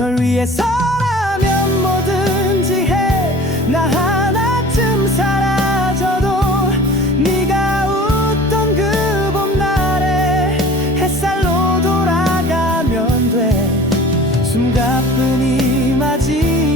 널 위해서라면 뭐든지 해 나 하나쯤 사라져도 네가 웃던 그 봄날에 햇살로 돌아가면 돼. 숨가뿐히 맞이